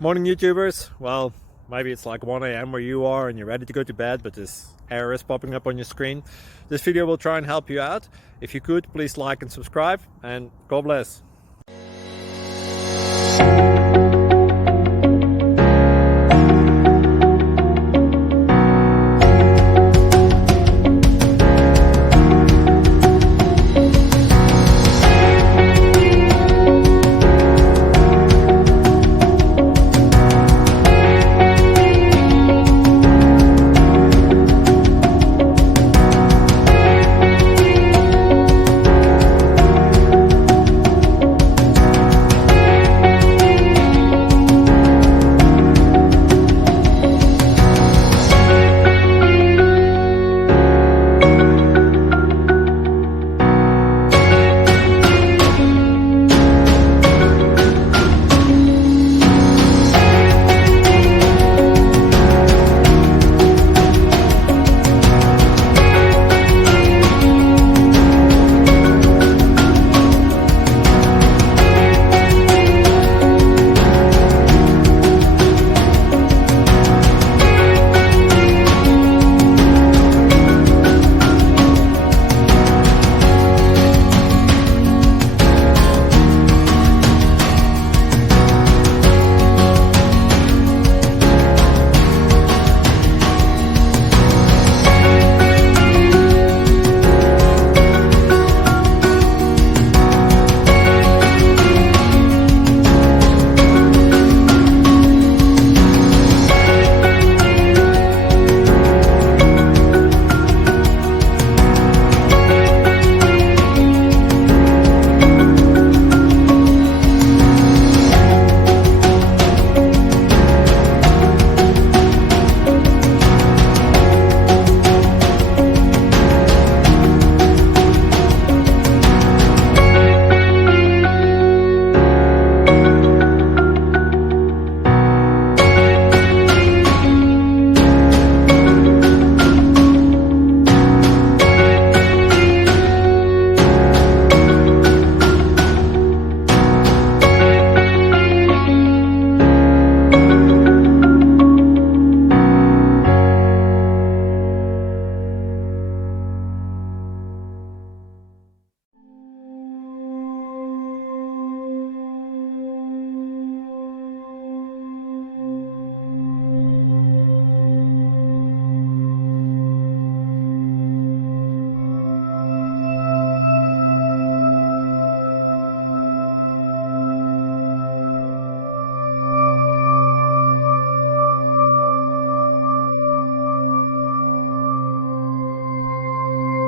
Morning, YouTubers. Well, maybe it's like 1 a.m. where you are and you're ready to go to bed, but this error is popping up on your screen. This video will try and help you out. If you could, please like and subscribe, and God bless.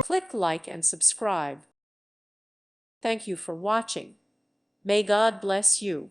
Click like and subscribe. Thank you for watching. May God bless you.